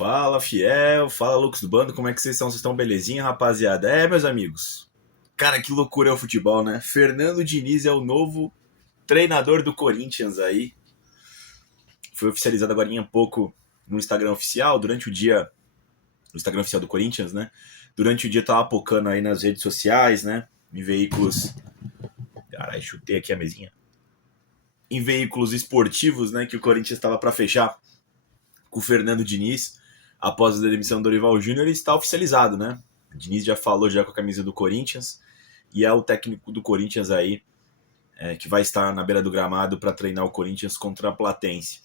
Fala, fiel, fala, loucos do bando, como é que vocês estão? Vocês estão belezinha, rapaziada? Meus amigos, cara, que loucura é o futebol, né? Fernando Diniz é o novo treinador do Corinthians aí. Foi oficializado agora há pouco no Instagram oficial, durante o dia, no Instagram oficial do Corinthians, né? Durante o dia tava pocando aí nas redes sociais, né? Em veículos... Caralho, chutei aqui a mesinha. Em veículos esportivos, né? Que o Corinthians estava para fechar com o Fernando Diniz após a demissão do Dorival Júnior. Ele está oficializado, né? O Diniz já falou já com a camisa do Corinthians e é o técnico do Corinthians aí que vai estar na beira do gramado para treinar o Corinthians contra a Platense.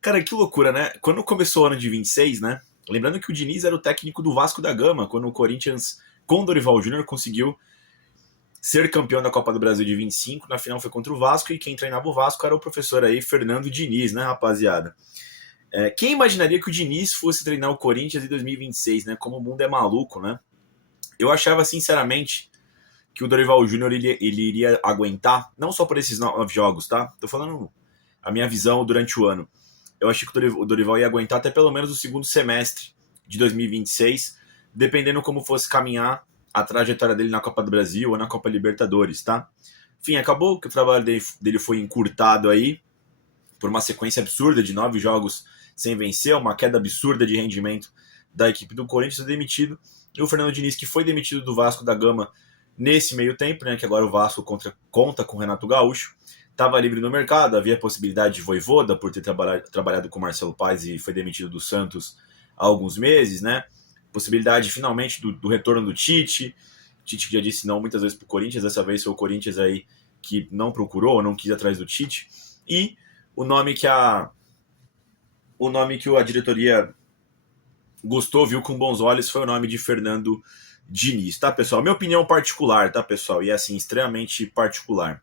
Cara, que loucura, né? Quando começou o ano de 26, né? Lembrando que o Diniz era o técnico do Vasco da Gama, quando o Corinthians, com o Dorival Júnior, conseguiu ser campeão da Copa do Brasil de 25. Na final foi contra o Vasco e quem treinava o Vasco era o professor aí, Fernando Diniz, né, rapaziada? Quem imaginaria que o Diniz fosse treinar o Corinthians em 2026, né? Como o mundo é maluco, né? Eu achava, sinceramente, que o Dorival Júnior ele iria aguentar, não só por esses 9 jogos, tá? Tô falando a minha visão durante o ano. Eu achei que o Dorival ia aguentar até pelo menos o segundo semestre de 2026, dependendo como fosse caminhar a trajetória dele na Copa do Brasil ou na Copa Libertadores, tá? Enfim, acabou que o trabalho dele foi encurtado aí por uma sequência absurda de 9 jogos sem vencer, uma queda absurda de rendimento da equipe do Corinthians, demitido. E o Fernando Diniz, que foi demitido do Vasco da Gama nesse meio tempo, né, que agora o Vasco conta com o Renato Gaúcho, estava livre no mercado, havia possibilidade de Vojvoda por ter trabalhado com o Marcelo Paes e foi demitido do Santos há alguns meses, né? Possibilidade finalmente do retorno do Tite. Tite já disse não muitas vezes para o Corinthians, dessa vez foi o Corinthians aí que não procurou, não quis ir atrás do Tite. E o nome que a diretoria gostou, viu com bons olhos, foi o nome de Fernando Diniz, tá, pessoal? Minha opinião particular, tá, pessoal? E é assim, extremamente particular.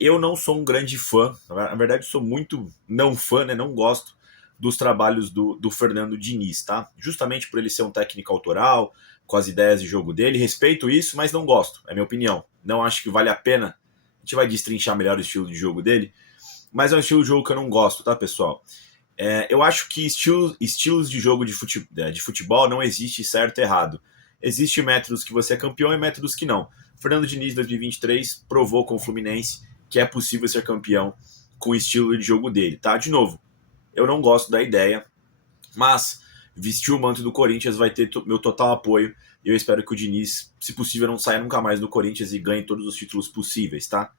Eu não sou um grande fã, na verdade sou muito não fã, né? Não gosto dos trabalhos do Fernando Diniz, tá? Justamente por ele ser um técnico autoral, com as ideias de jogo dele, respeito isso, mas não gosto, é minha opinião. Não acho que vale a pena, a gente vai destrinchar melhor o estilo de jogo dele, mas é um estilo de jogo que eu não gosto, tá, pessoal? Eu acho que estilos de jogo de futebol não existe certo e errado. Existem métodos que você é campeão e métodos que não. Fernando Diniz, 2023, provou com o Fluminense que é possível ser campeão com o estilo de jogo dele, tá? De novo, eu não gosto da ideia, mas vestir o manto do Corinthians vai ter meu total apoio e eu espero que o Diniz, se possível, não saia nunca mais do Corinthians e ganhe todos os títulos possíveis, tá?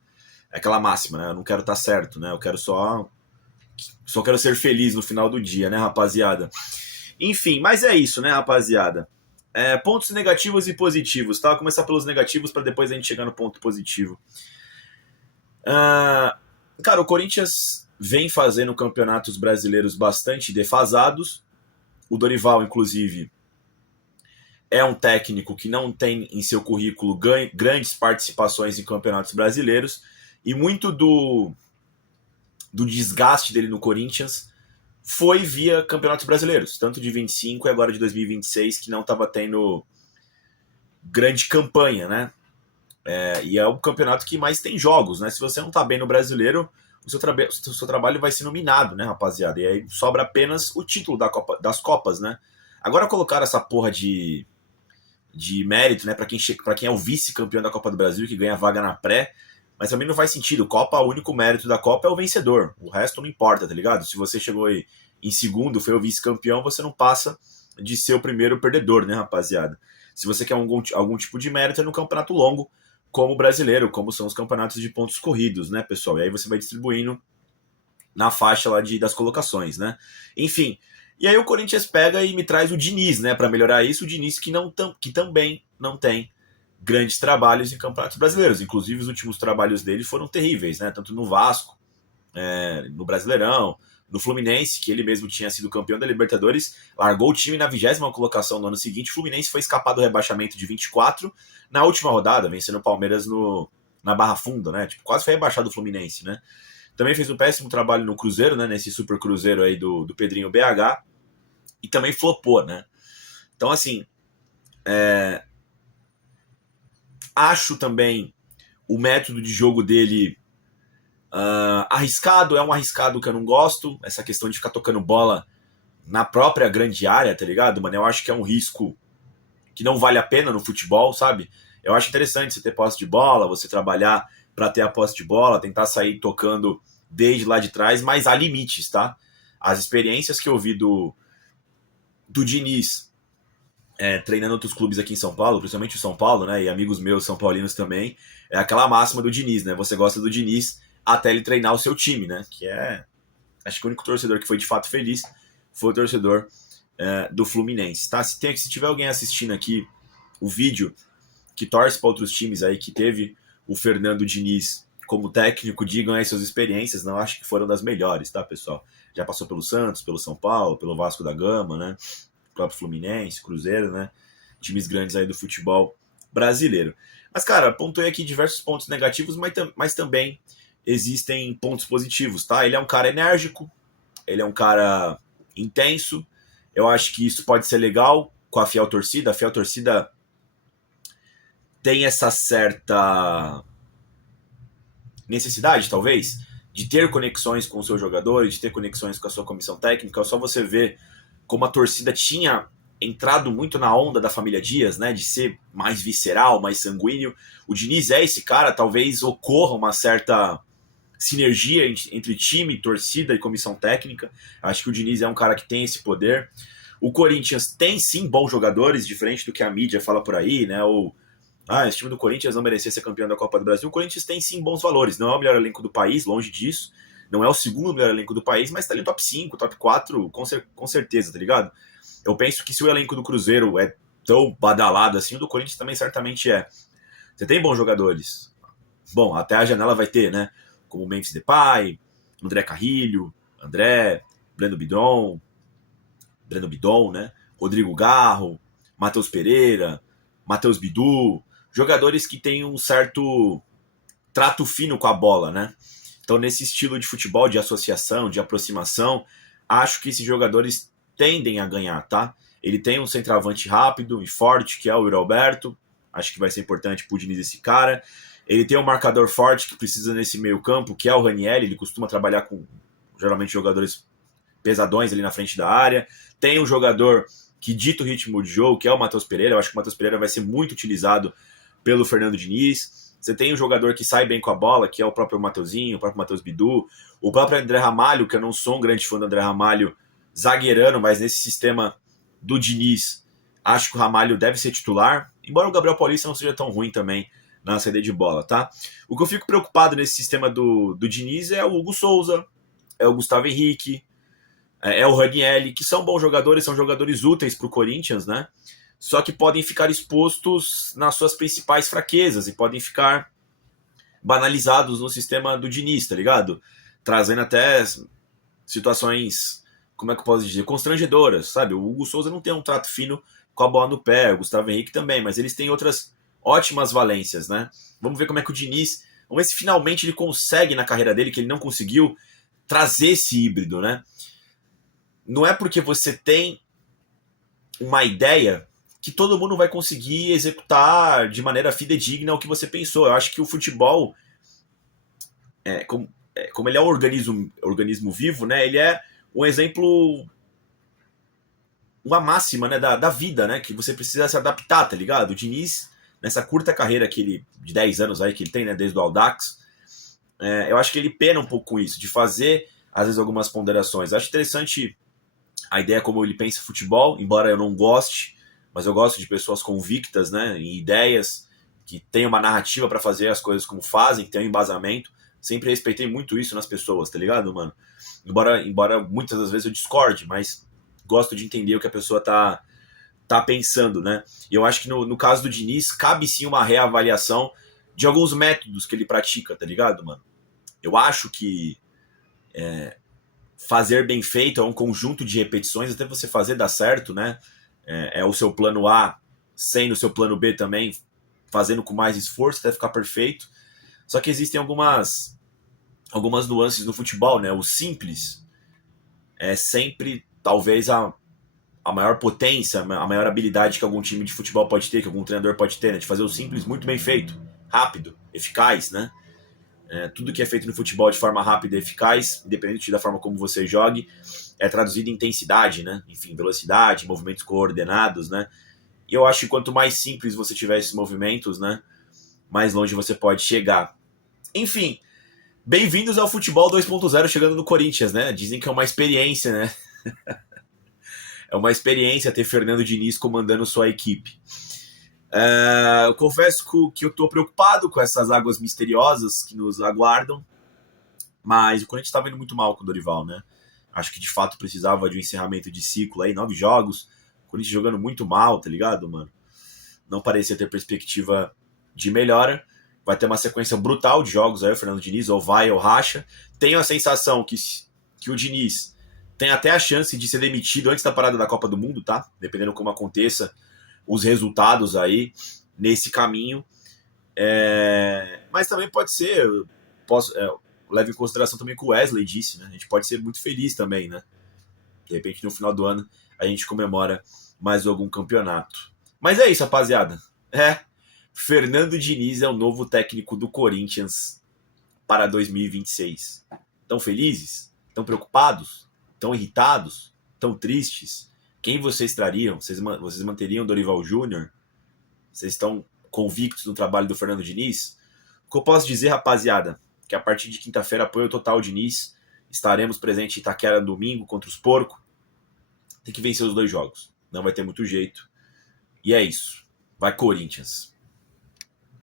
É aquela máxima, né? Eu não quero estar certo, né? Eu quero só quero ser feliz no final do dia, né, rapaziada? Enfim, mas é isso, né, rapaziada? Pontos negativos e positivos, tá? Vou começar pelos negativos para depois a gente chegar no ponto positivo. Cara, o Corinthians vem fazendo campeonatos brasileiros bastante defasados. O Dorival, inclusive, é um técnico que não tem em seu currículo grandes participações em campeonatos brasileiros e muito do desgaste dele no Corinthians foi via campeonatos brasileiros, tanto de 25 e agora de 2026, que não estava tendo grande campanha, né? E é o campeonato que mais tem jogos, né? Se você não tá bem no brasileiro, o seu trabalho vai sendo minado, né, rapaziada? E aí sobra apenas o título das Copas, né? Agora colocaram essa porra de mérito, né, para quem é o vice-campeão da Copa do Brasil, que ganha vaga na pré, mas também não faz sentido. Copa, o único mérito da Copa é o vencedor. O resto não importa, tá ligado? Se você chegou aí em segundo, foi o vice-campeão, você não passa de ser o primeiro perdedor, né, rapaziada? Se você quer algum tipo de mérito, é no campeonato longo, como o brasileiro, como são os campeonatos de pontos corridos, né, pessoal? E aí você vai distribuindo na faixa lá das colocações, né? Enfim, e aí o Corinthians pega e me traz o Diniz, né, para melhorar isso. O Diniz que também não tem grandes trabalhos em campeonatos brasileiros. Inclusive, os últimos trabalhos dele foram terríveis, né? Tanto no Vasco, no Brasileirão, no Fluminense, que ele mesmo tinha sido campeão da Libertadores, largou o time na 20ª colocação no ano seguinte. O Fluminense foi escapar do rebaixamento de 24 na última rodada, vencendo o Palmeiras na Barra Funda, né? Tipo, quase foi rebaixado o Fluminense, né? Também fez um péssimo trabalho no Cruzeiro, né? Nesse super Cruzeiro aí do Pedrinho BH. E também flopou, né? Então, assim, acho também o método de jogo dele arriscado, é um arriscado que eu não gosto, essa questão de ficar tocando bola na própria grande área, tá ligado, mano? Eu acho que é um risco que não vale a pena no futebol, sabe? Eu acho interessante você ter posse de bola, você trabalhar para ter a posse de bola, tentar sair tocando desde lá de trás, mas há limites, tá? As experiências que eu vi do Diniz treinando outros clubes aqui em São Paulo, principalmente o São Paulo, né? E amigos meus são paulinos também, é aquela máxima do Diniz, né? Você gosta do Diniz até ele treinar o seu time, né? Que é, acho que o único torcedor que foi de fato feliz foi o torcedor do Fluminense, tá? Se tiver alguém assistindo aqui o vídeo que torce para outros times aí, que teve o Fernando Diniz como técnico, digam aí suas experiências, não acho que foram das melhores, tá, pessoal? Já passou pelo Santos, pelo São Paulo, pelo Vasco da Gama, né? O próprio Fluminense, Cruzeiro, né? Times grandes aí do futebol brasileiro. Mas, cara, pontuei aqui diversos pontos negativos, mas também existem pontos positivos, tá? Ele é um cara enérgico, ele é um cara intenso. Eu acho que isso pode ser legal com a fiel torcida. A fiel torcida tem essa certa necessidade, talvez, de ter conexões com os seus jogadores, de ter conexões com a sua comissão técnica. É só você ver como a torcida tinha entrado muito na onda da família Dias, né, de ser mais visceral, mais sanguíneo. O Diniz é esse cara, talvez ocorra uma certa sinergia entre time, torcida e comissão técnica. Acho que o Diniz é um cara que tem esse poder. O Corinthians tem sim bons jogadores, diferente do que a mídia fala por aí, né, ou esse time do Corinthians não merecia ser campeão da Copa do Brasil. O Corinthians tem sim bons valores. Não é o melhor elenco do país, longe disso. Não é o segundo melhor elenco do país, mas tá ali no top 5, top 4, com certeza, tá ligado? Eu penso que se o elenco do Cruzeiro é tão badalado assim, o do Corinthians também certamente é. Você tem bons jogadores. Bom, até a janela vai ter, né? Como o Memphis Depay, André Carrilho, Breno Bidon, né? Rodrigo Garro, Matheus Pereira, Matheus Bidu, jogadores que têm um certo trato fino com a bola, né? Então, nesse estilo de futebol, de associação, de aproximação, acho que esses jogadores tendem a ganhar, tá? Ele tem um centroavante rápido e forte, que é o Yuri Alberto. Acho que vai ser importante pro Diniz esse cara. Ele tem um marcador forte que precisa nesse meio campo, que é o Ranieri. Ele costuma trabalhar com, geralmente, jogadores pesadões ali na frente da área. Tem um jogador que dita o ritmo de jogo, que é o Matheus Pereira. Eu acho que o Matheus Pereira vai ser muito utilizado pelo Fernando Diniz. Você tem um jogador que sai bem com a bola, que é o próprio Matheusinho, o próprio Matheus Bidu, o próprio André Ramalho, que eu não sou um grande fã do André Ramalho, zagueirano, mas nesse sistema do Diniz, acho que o Ramalho deve ser titular, embora o Gabriel Paulista não seja tão ruim também na saída de bola, tá? O que eu fico preocupado nesse sistema do Diniz é o Hugo Souza, é o Gustavo Henrique, é o Ranieri, que são bons jogadores, são jogadores úteis para o Corinthians, né? Só que podem ficar expostos nas suas principais fraquezas e podem ficar banalizados no sistema do Diniz, tá ligado? Trazendo até situações, como é que eu posso dizer, constrangedoras, sabe? O Hugo Souza não tem um trato fino com a bola no pé, o Gustavo Henrique também, mas eles têm outras ótimas valências, né? Vamos ver como é que o Diniz, vamos ver se finalmente ele consegue na carreira dele, que ele não conseguiu, trazer esse híbrido, né? Não é porque você tem uma ideia que todo mundo vai conseguir executar de maneira fidedigna o que você pensou. Eu acho que o futebol, como ele é um organismo vivo, né? Ele é um exemplo, uma máxima, né, da vida, né? Que você precisa se adaptar, tá ligado? O Diniz, nessa curta carreira que ele, de 10 anos aí que ele tem, né, desde o Audax, eu acho que ele pena um pouco com isso, de fazer, às vezes, algumas ponderações. Eu acho interessante a ideia como ele pensa futebol, embora eu não goste, mas eu gosto de pessoas convictas, né, em ideias, que têm uma narrativa para fazer as coisas como fazem, que tem um embasamento. Sempre respeitei muito isso nas pessoas, tá ligado, mano? Embora muitas das vezes eu discorde, mas gosto de entender o que a pessoa tá pensando, né? E eu acho que no caso do Diniz, cabe sim uma reavaliação de alguns métodos que ele pratica, tá ligado, mano? Eu acho que fazer bem feito é um conjunto de repetições até você fazer dar certo, né? É o seu plano A sendo o seu plano B também, fazendo com mais esforço até ficar perfeito. Só que existem algumas nuances no futebol, né? O simples é sempre, talvez, a maior potência, a maior habilidade que algum time de futebol pode ter, que algum treinador pode ter, né? De fazer o simples muito bem feito, rápido, eficaz, né? Tudo que é feito no futebol de forma rápida e eficaz, independente da forma como você jogue, é traduzida em intensidade, né? Enfim, velocidade, movimentos coordenados, né? E eu acho que quanto mais simples você tiver esses movimentos, né? Mais longe você pode chegar. Enfim, bem-vindos ao Futebol 2.0 chegando no Corinthians, né? Dizem que é uma experiência, né? É uma experiência ter Fernando Diniz comandando sua equipe. Eu confesso que eu tô preocupado com essas águas misteriosas que nos aguardam, mas o Corinthians estava indo muito mal com o Dorival, né? Acho que de fato precisava de um encerramento de ciclo aí, 9 jogos, o Corinthians jogando muito mal, tá ligado, mano? Não parecia ter perspectiva de melhora. Vai ter uma sequência brutal de jogos aí, o Fernando Diniz, ou vai ou racha. Tenho a sensação que o Diniz tem até a chance de ser demitido antes da parada da Copa do Mundo, tá? Dependendo como aconteça os resultados aí nesse caminho. Mas também pode ser, levo em consideração também o que o Wesley disse, né? A gente pode ser muito feliz também, né? De repente, no final do ano, a gente comemora mais algum campeonato. Mas é isso, rapaziada. Fernando Diniz é o novo técnico do Corinthians para 2026. Tão felizes? Tão preocupados? Tão irritados? Tão tristes? Quem vocês trariam? Vocês manteriam Dorival Júnior? Vocês estão convictos no trabalho do Fernando Diniz? O que eu posso dizer, rapaziada, que a partir de quinta-feira, apoio total Diniz. Estaremos presentes em Itaquera no domingo contra os Porcos. Tem que vencer os 2 jogos. Não vai ter muito jeito. E é isso. Vai, Corinthians.